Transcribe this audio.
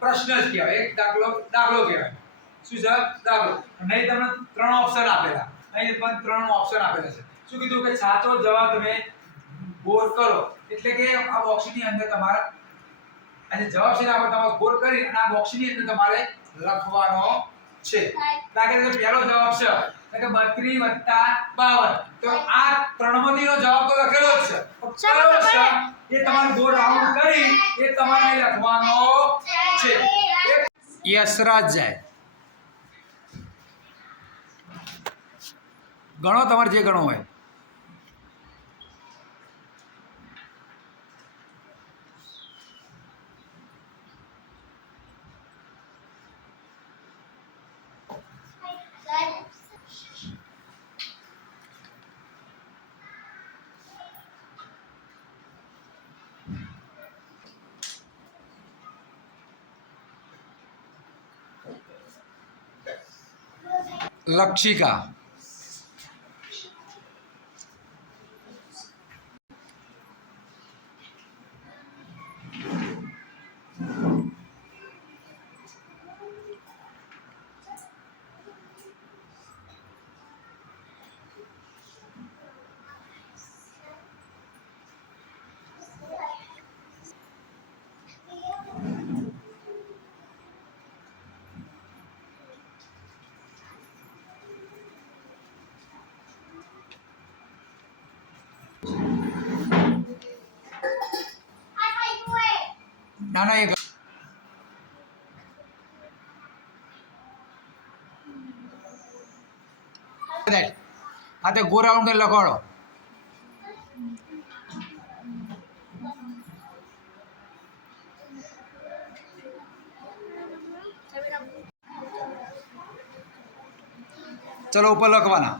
પ્રશ્ન જ કહેવાય, એક દાખલો કહેવાય. શું છે? દાખલો. નહીં તમને 3 ઓપ્શન આપેલા, અહીં પણ 3 ઓપ્શન આપેલા છે. શું કીધું કે સાચો જવાબ તમે ગોળ કરો, એટલે કે આ બોક્સની અંદર તમારે અને જવાબ છે આપણે તમારે ગોળ કરી અને આ બોક્સની અંદર તમારે લખવાનો છે. દાખલા તરીકે પહેલો જવાબ છે એટલે 32 + 52. તો આ ત્રણમાંથીનો જવાબ તો લખેલો જ છે. કયો છે એ તમારે ગોળ રાઉન્ડ કરી એ તમારે લખવાનો છે. યશરાજ જાય. ગણો તમારે જે ગણો હોય. લક્ષિકા. ના ના એક આ તે ગોળ રાઉન્ડ કરી લખવાડો. ચલો ઉપર લખવાના.